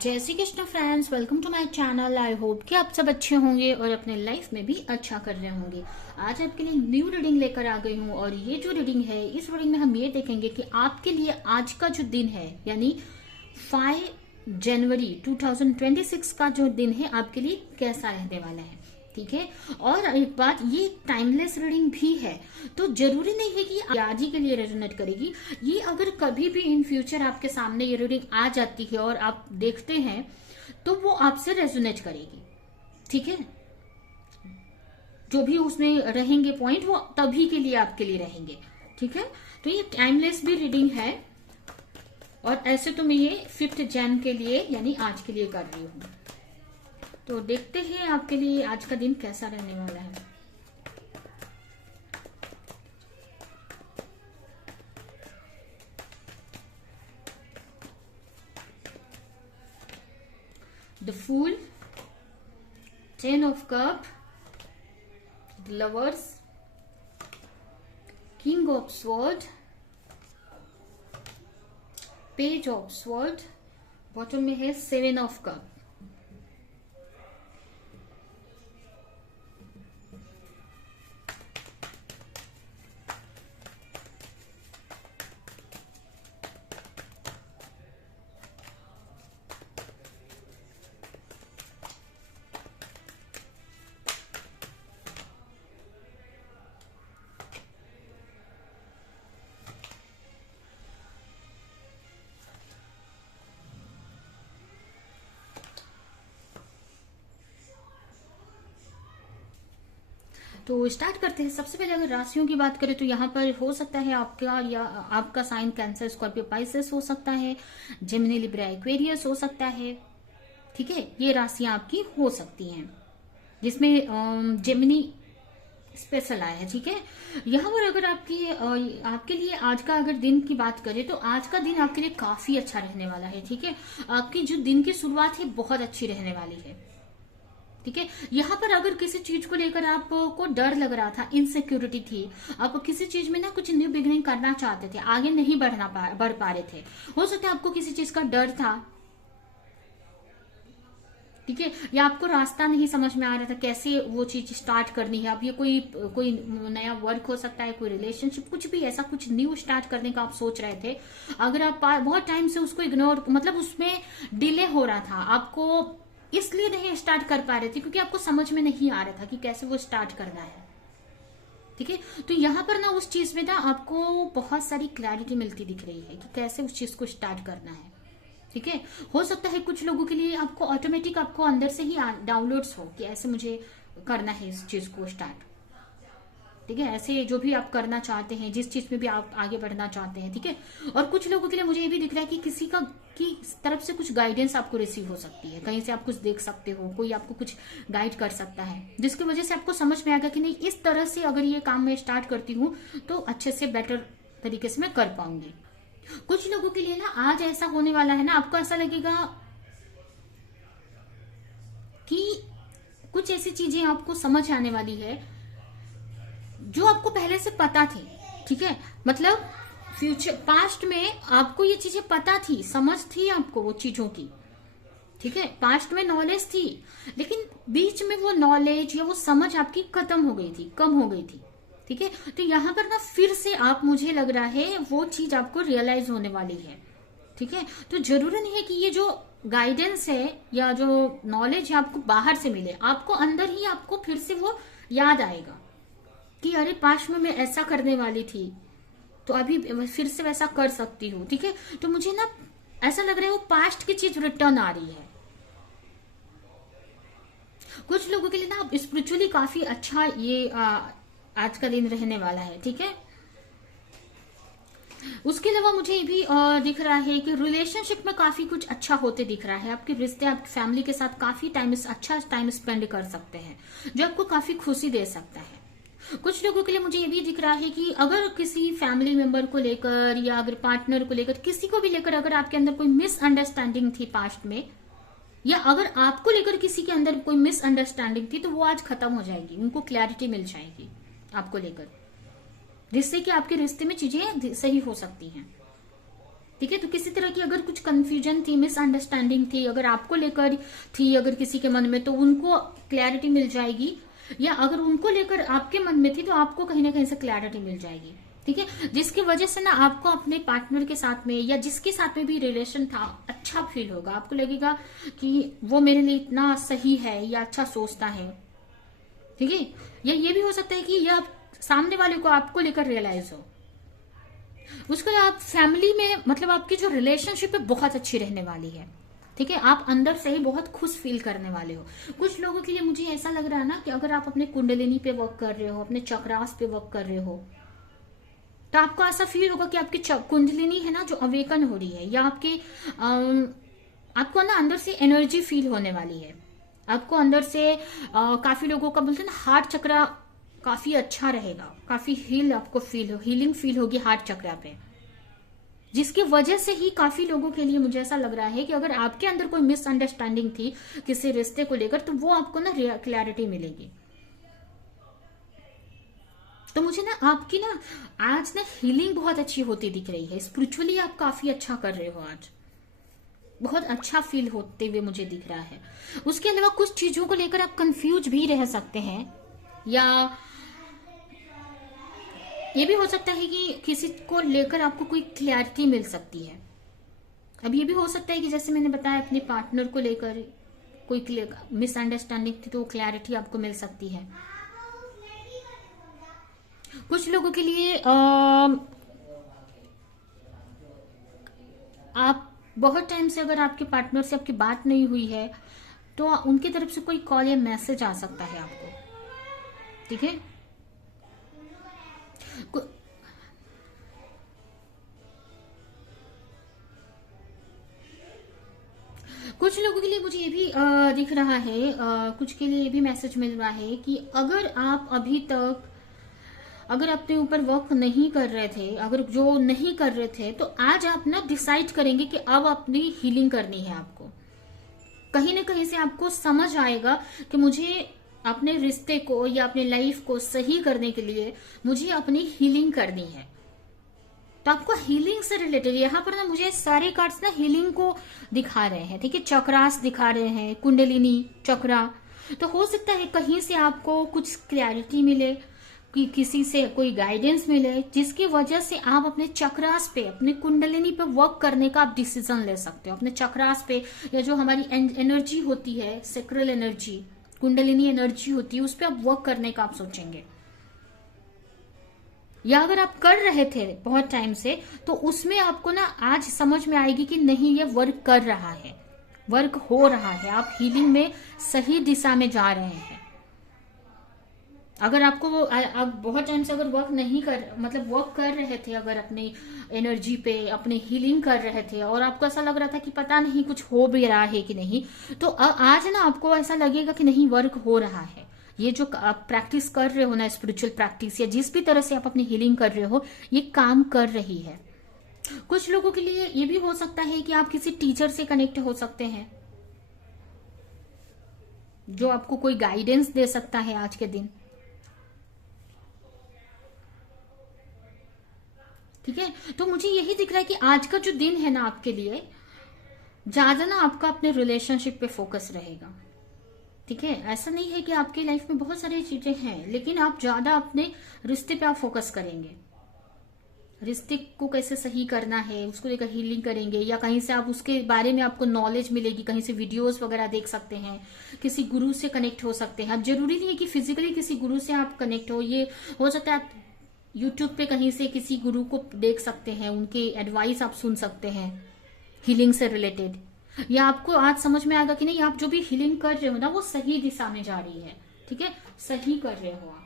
जय Shri Krishna friends, welcome to my channel. I hope कि आप सब अच्छे होंगे और अपने लाइफ में भी अच्छा कर रहे होंगे। आज आपके लिए न्यू रीडिंग लेकर आ गई हूँ और ये जो रीडिंग है, इस रीडिंग में हम ये देखेंगे कि आपके लिए आज का जो दिन है, यानी 5 जनवरी 2026 का जो दिन है, आपके लिए कैसा रहने वाला है। ठीक है। और एक बात, ये टाइमलेस रीडिंग भी है, तो जरूरी नहीं है कि आज ही के लिए रेजोनेट करेगी। ये अगर कभी भी इन फ्यूचर आपके सामने ये रीडिंग आ जाती है और आप देखते हैं, तो वो आपसे रेजोनेट करेगी। ठीक है। जो भी उसमें रहेंगे पॉइंट, वो तभी के लिए आपके लिए रहेंगे। ठीक है। तो ये टाइमलेस भी रीडिंग है, और ऐसे तो मैं ये 5 जन के लिए यानी आज के लिए कर रही हूँ। तो देखते हैं आपके लिए आज का दिन कैसा रहने वाला है। The fool, 10 of cup, lovers, king of sword, page of sword, bottom में है 7 ऑफ कप। तो स्टार्ट करते हैं। सबसे पहले अगर राशियों की बात करें तो यहाँ पर हो सकता है आपका या आपका साइन कैंसर, स्कॉर्पियो, पाइसेस हो सकता है, जेमिनी, लिब्रा, एक्वेरियस हो सकता है। ठीक है। ये राशियां आपकी हो सकती हैं, जिसमें जेमिनी स्पेशल आया है। ठीक है। यहाँ पर अगर आपके लिए आज का अगर दिन की बात करें तो आज का दिन आपके लिए काफी अच्छा रहने वाला है। ठीक है। आपकी जो दिन की शुरुआत है बहुत अच्छी रहने वाली है। ठीक है। यहाँ पर अगर किसी चीज को लेकर आपको डर लग रहा था, इनसिक्योरिटी थी, आप किसी चीज में ना कुछ न्यू बिगनिंग करना चाहते थे, आगे नहीं बढ़ पा रहे थे, हो सकता है आपको किसी चीज का डर था। ठीक है। या आपको रास्ता नहीं समझ में आ रहा था कैसे वो चीज स्टार्ट करनी है। अब ये कोई नया वर्क हो सकता है, कोई रिलेशनशिप, कुछ भी ऐसा कुछ न्यू स्टार्ट करने का आप सोच रहे थे। अगर आप बहुत टाइम से उसको इग्नोर, मतलब उसमें डिले हो रहा था, आपको इसलिए नहीं स्टार्ट कर पा रहे थे क्योंकि आपको समझ में नहीं आ रहा था कि कैसे वो स्टार्ट करना है। ठीक है। तो यहाँ पर ना उस चीज में ना आपको बहुत सारी क्लैरिटी मिलती दिख रही है कि कैसे उस चीज को स्टार्ट करना है। ठीक है। हो सकता है कुछ लोगों के लिए आपको ऑटोमेटिक आपको अंदर से ही डाउनलोड्स हो कि ऐसे मुझे करना है इस चीज को स्टार्ट। ठीक है। ऐसे जो भी आप करना चाहते हैं, जिस चीज में भी आप आगे बढ़ना चाहते हैं। ठीक है। और कुछ लोगों के लिए मुझे ये भी दिख रहा है कि किसी की तरफ से कुछ गाइडेंस आपको रिसीव हो सकती है, कहीं से आप कुछ देख सकते हो, कोई आपको कुछ गाइड कर सकता है, जिसकी वजह से आपको समझ में आएगा कि नहीं, इस तरह से अगर ये काम मैं स्टार्ट करती हूँ तो अच्छे से बेटर तरीके से मैं कर पाऊंगी। कुछ लोगों के लिए ना आज ऐसा होने वाला है ना, आपको ऐसा लगेगा कि कुछ ऐसी चीजें आपको समझ आने वाली है जो आपको पहले से पता थी। ठीक है। मतलब फ्यूचर, पास्ट में आपको ये चीजें पता थी, समझ थी आपको वो चीजों की। ठीक है। पास्ट में नॉलेज थी, लेकिन बीच में वो नॉलेज या वो समझ आपकी खत्म हो गई थी, कम हो गई थी। ठीक है। तो यहाँ पर ना फिर से आप, मुझे लग रहा है वो चीज आपको रियलाइज होने वाली है। ठीक है। तो जरूरी नहीं है कि ये जो गाइडेंस है या जो नॉलेज है आपको बाहर से मिले, आपको अंदर ही आपको फिर से वो याद आएगा कि अरे पास्ट में मैं ऐसा करने वाली थी, तो अभी फिर से वैसा कर सकती हूँ। ठीक है। तो मुझे ना ऐसा लग रहा है वो पास्ट की चीज रिटर्न आ रही है। कुछ लोगों के लिए ना स्पिरिचुअली काफी अच्छा ये आज का दिन रहने वाला है। ठीक है। उसके अलावा मुझे ये भी दिख रहा है कि रिलेशनशिप में काफी कुछ अच्छा होते दिख रहा है। आपके रिश्ते, आपकी फैमिली के साथ काफी अच्छा टाइम स्पेंड कर सकते हैं, जो आपको काफी खुशी दे सकता है। कुछ लोगों के लिए मुझे ये भी दिख रहा है कि अगर किसी फैमिली मेंबर को लेकर या अगर पार्टनर को लेकर, किसी को भी लेकर अगर आपके अंदर कोई मिसअंडरस्टैंडिंग थी पास्ट में, या अगर आपको लेकर किसी के अंदर कोई मिसअंडरस्टैंडिंग थी, तो वो आज खत्म हो जाएगी, उनको क्लैरिटी मिल जाएगी आपको लेकर, जिससे कि आपके रिश्ते में चीजें सही हो सकती हैं। ठीक है। तो किसी तरह की अगर कुछ कंफ्यूजन थी, मिसअंडरस्टैंडिंग थी, अगर आपको लेकर थी, अगर किसी के मन में, तो उनको क्लैरिटी मिल जाएगी, या अगर उनको लेकर आपके मन में थी तो आपको कहीं ना कहीं से क्लैरिटी मिल जाएगी। ठीक है, जिसकी वजह से ना आपको अपने पार्टनर के साथ में या जिसके साथ में भी रिलेशन था अच्छा फील होगा, आपको लगेगा कि वो मेरे लिए इतना सही है या अच्छा सोचता है। ठीक है, या ये भी हो सकता है कि यह सामने वाले को आपको लेकर रियलाइज हो। उसके बाद आप फैमिली में, मतलब आपकी जो रिलेशनशिप है बहुत अच्छी रहने वाली है। ठीक है, आप अंदर से ही बहुत खुश फील करने वाले हो। कुछ लोगों के लिए मुझे ऐसा लग रहा है ना कि अगर आप अपने कुंडलिनी पे वर्क कर रहे हो, अपने चक्रास पे वर्क कर रहे हो, तो आपको ऐसा फील होगा कि आपकी कुंडलिनी है ना जो अवेकन हो रही है, या आपको ना अंदर से एनर्जी फील होने वाली है। आपको अंदर से काफी लोगों का बोलते हैं ना हार्ट चक्रा काफी अच्छा रहेगा, काफी हीलिंग फील होगी हार्ट चक्रा पे, जिसकी वजह से ही काफी लोगों के लिए मुझे ऐसा लग रहा है कि अगर आपके अंदर कोई मिसअंडरस्टैंडिंग थी किसी रिश्ते को लेकर, तो वो आपको ना क्लैरिटी मिलेगी। तो मुझे ना आपकी ना आज ना हीलिंग बहुत अच्छी होती दिख रही है, स्पिरिचुअली आप काफी अच्छा कर रहे हो, आज बहुत अच्छा फील होते हुए मुझे दिख रहा है। उसके अलावा कुछ चीजों को लेकर आप कंफ्यूज भी रह सकते हैं, या ये भी हो सकता है कि किसी को लेकर आपको कोई क्लैरिटी मिल सकती है। अब ये भी हो सकता है कि जैसे मैंने बताया अपने पार्टनर को लेकर कोई मिसअंडरस्टैंडिंग थी, तो क्लैरिटी आपको मिल सकती है। कुछ लोगों के लिए आप बहुत टाइम से अगर आपके पार्टनर से आपकी बात नहीं हुई है, तो उनकी तरफ से कोई कॉल या मैसेज आ सकता है आपको। ठीक है, कुछ लोगों के लिए मुझे ये भी दिख रहा है, कुछ के लिए ये भी मैसेज मिल रहा है कि अगर आप अभी तक अगर अपने ऊपर वर्क नहीं कर रहे थे, अगर जो नहीं कर रहे थे, तो आज आप ना डिसाइड करेंगे कि अब अपनी हीलिंग करनी है। आपको कहीं ना कहीं से आपको समझ आएगा कि मुझे अपने रिश्ते को या अपने लाइफ को सही करने के लिए मुझे अपनी हीलिंग करनी है। तो आपको हीलिंग से रिलेटेड यहाँ पर ना मुझे सारे कार्ड्स ना हीलिंग को दिखा रहे हैं। ठीक है, चक्रास दिखा रहे हैं, कुंडलिनी चक्रा। तो हो सकता है कहीं से आपको कुछ क्लैरिटी मिले, कि किसी से कोई गाइडेंस मिले, जिसकी वजह से आप अपने चक्रास पे, अपने कुंडलिनी पे वर्क करने का आप डिसीजन ले सकते हो। अपने चक्रास पे, या जो हमारी एनर्जी होती है, सेक्रल एनर्जी, कुंडलिनी एनर्जी होती है, उस पर आप वर्क करने का आप सोचेंगे। या अगर आप कर रहे थे बहुत टाइम से, तो उसमें आपको ना आज समझ में आएगी कि नहीं, ये वर्क कर रहा है, वर्क हो रहा है, आप हीलिंग में सही दिशा में जा रहे हैं। अगर आपको आप बहुत टाइम से अगर वर्क नहीं कर, मतलब वर्क कर रहे थे, अगर अपनी एनर्जी पे अपनी हीलिंग कर रहे थे, और आपको ऐसा लग रहा था कि पता नहीं कुछ हो भी रहा है कि नहीं, तो आज ना आपको ऐसा लगेगा कि नहीं, वर्क हो रहा है। ये जो आप प्रैक्टिस कर रहे हो ना, स्पिरिचुअल प्रैक्टिस, या जिस भी तरह से आप अपनी हीलिंग कर रहे हो, ये काम कर रही है। कुछ लोगों के लिए ये भी हो सकता है कि आप किसी टीचर से कनेक्ट हो सकते हैं, जो आपको कोई गाइडेंस दे सकता है आज के दिन। ठीक है, तो मुझे यही दिख रहा है कि आज का जो दिन है ना आपके लिए, ज्यादा ना आपका अपने रिलेशनशिप पे फोकस रहेगा। ठीक है, ऐसा नहीं है कि आपकी लाइफ में बहुत सारी चीजें हैं, लेकिन आप ज्यादा अपने रिश्ते पे आप फोकस करेंगे। रिश्ते को कैसे सही करना है उसको लेकर हीलिंग करेंगे, या कहीं से आप उसके बारे में आपको नॉलेज मिलेगी, कहीं से वीडियोस वगैरह देख सकते हैं, किसी गुरु से कनेक्ट हो सकते हैं। अब जरूरी नहीं है कि फिजिकली किसी गुरु से आप कनेक्ट हो, ये हो सकता है आप यूट्यूब पे कहीं से किसी गुरु को देख सकते हैं, उनके एडवाइस आप सुन सकते हैं हीलिंग से रिलेटेड, या आपको आज समझ में आएगा कि नहीं, आप जो भी हीलिंग कर रहे हो ना वो सही दिशा में जा रही है। ठीक है, सही कर रहे हो आप।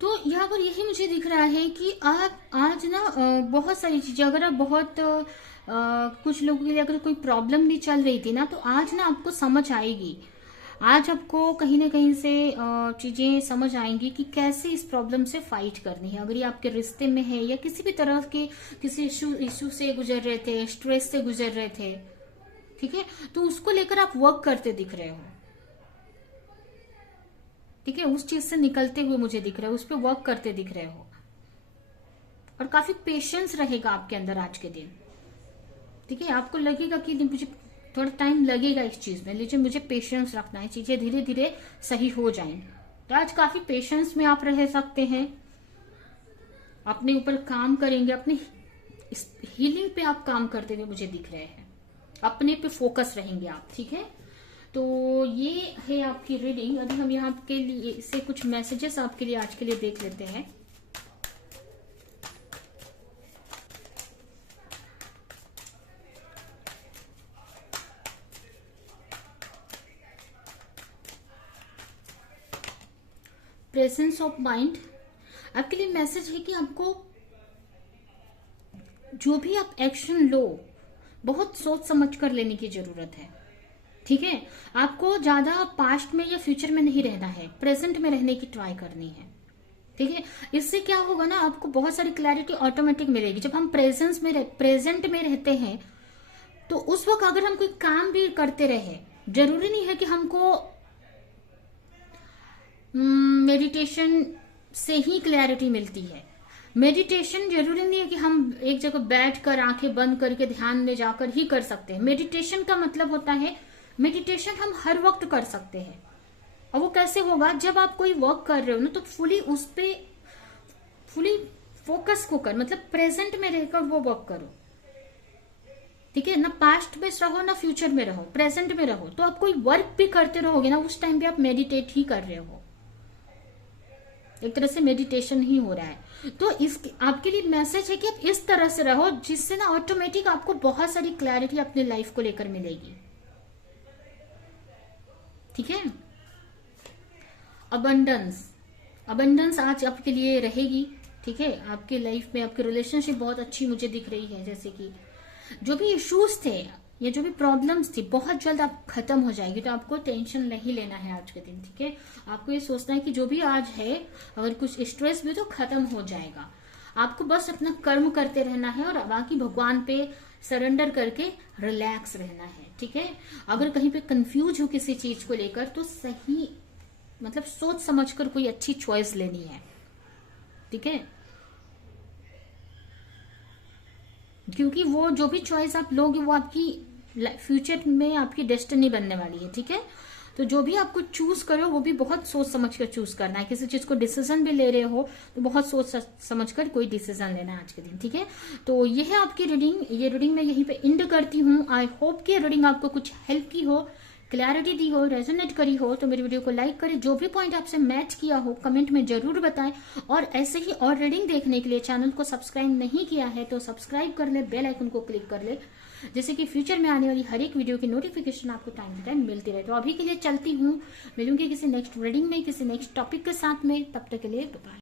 तो यहाँ पर यही मुझे दिख रहा है कि आप आज ना बहुत सारी चीजें, अगर आप बहुत कुछ लोगों के लिए अगर कोई प्रॉब्लम भी चल रही थी ना, तो आज ना आपको समझ आएगी। आज आपको कहीं ना कहीं से चीजें समझ आएंगी कि कैसे इस प्रॉब्लम से फाइट करनी है। अगर ये आपके रिश्ते में है या किसी भी तरह के किसी इशू से गुजर रहे थे, स्ट्रेस से गुजर रहे थे, ठीक है, तो उसको लेकर आप वर्क करते दिख रहे हो। ठीक है, उस चीज से निकलते हुए मुझे दिख रहा है, उस पर वर्क करते दिख रहे हो, और काफी पेशेंस रहेगा आपके अंदर आज के दिन। ठीक है, आपको लगेगा कि मुझे थोड़ा टाइम लगेगा इस चीज में, लेकिन मुझे पेशेंस रखना है, चीजें धीरे धीरे सही हो जाएंगी। तो आज काफी पेशेंस में आप रह सकते हैं, अपने ऊपर काम करेंगे, अपने हीलिंग पे आप काम करते हुए मुझे दिख रहे हैं, अपने पे फोकस रहेंगे आप। ठीक है, तो ये है आपकी रीडिंग। अभी हम यहाँ के लिए से कुछ मैसेजेस आपके लिए आज के लिए देख लेते हैं। प्रेजेंस ऑफ माइंड आपके लिए मैसेज है कि आपको जो भी आप एक्शन लो, बहुत सोच समझ कर लेने की जरूरत है। ठीक है, आपको ज्यादा पास्ट में या फ्यूचर में नहीं रहना है, प्रेजेंट में रहने की ट्राई करनी है। ठीक है, इससे क्या होगा ना, आपको बहुत सारी क्लैरिटी ऑटोमेटिक मिलेगी। जब हम प्रेजेंट में रहते हैं, तो उस वक्त अगर हम कोई काम भी करते रहे, जरूरी नहीं है कि हमको मेडिटेशन से ही क्लैरिटी मिलती है। मेडिटेशन जरूरी नहीं है कि हम एक जगह बैठकर आंखें बंद करके ध्यान में जाकर ही कर सकते हैं। मेडिटेशन का मतलब होता है, मेडिटेशन हम हर वक्त कर सकते हैं। और वो कैसे होगा, जब आप कोई वर्क कर रहे हो ना, तो फुली फोकस को कर, मतलब प्रेजेंट में रहकर वो वर्क करो। ठीक है ना, पास्ट में रहो ना फ्यूचर में रहो, प्रेजेंट में रहो। तो आप कोई वर्क भी करते रहोगे ना, उस टाइम भी आप मेडिटेट ही कर रहे हो, एक तरह से मेडिटेशन ही हो रहा है। तो इस आपके लिए मैसेज है कि आप इस तरह से रहो, जिससे ना ऑटोमेटिक आपको बहुत सारी क्लैरिटी अपने लाइफ को लेकर मिलेगी। ठीक है, अबंडेंस आज आपके लिए रहेगी। ठीक है, आपके लाइफ में आपकी रिलेशनशिप बहुत अच्छी मुझे दिख रही है। जैसे कि जो भी इश्यूज थे या जो भी प्रॉब्लम्स थी, बहुत जल्द आप खत्म हो जाएगी। तो आपको टेंशन नहीं लेना है आज के दिन। ठीक है, आपको ये सोचना है कि जो भी आज है, अगर कुछ स्ट्रेस भी तो खत्म हो जाएगा। आपको बस अपना कर्म करते रहना है और बाकी भगवान पे सरेंडर करके रिलैक्स रहना है। ठीक है, अगर कहीं पे कंफ्यूज हो किसी चीज को लेकर, तो सही मतलब सोच समझकर कोई अच्छी चॉइस लेनी है। ठीक है, क्योंकि वो जो भी चॉइस आप लोगे, वो आपकी फ्यूचर में आपकी डेस्टिनी बनने वाली है। ठीक है, तो जो भी आपको चूज करो, वो भी बहुत सोच समझ कर चूज करना है। किसी चीज को डिसीजन भी ले रहे हो, तो बहुत सोच समझ कर कोई डिसीजन लेना है आज के दिन। ठीक है, तो ये है आपकी रीडिंग। ये रीडिंग मैं यहीं पे एंड करती हूँ। आई होप कि रीडिंग आपको कुछ हेल्प की हो, क्लैरिटी दी हो, रेजोनेट करी हो। तो मेरी वीडियो को लाइक करें, जो भी पॉइंट आपसे मैच किया हो कमेंट में जरूर बताएं। और ऐसे ही और रीडिंग देखने के लिए चैनल को सब्सक्राइब नहीं किया है तो सब्सक्राइब कर ले, बेल आइकन को क्लिक कर ले, जैसे कि फ्यूचर में आने वाली हर एक वीडियो की नोटिफिकेशन आपको टाइम टू टाइम मिलती रहे। तो अभी के लिए चलती हूँ, मिलूंगी किसी नेक्स्ट रीडिंग में, किसी नेक्स्ट टॉपिक के साथ में। तब तक के लिए बाय।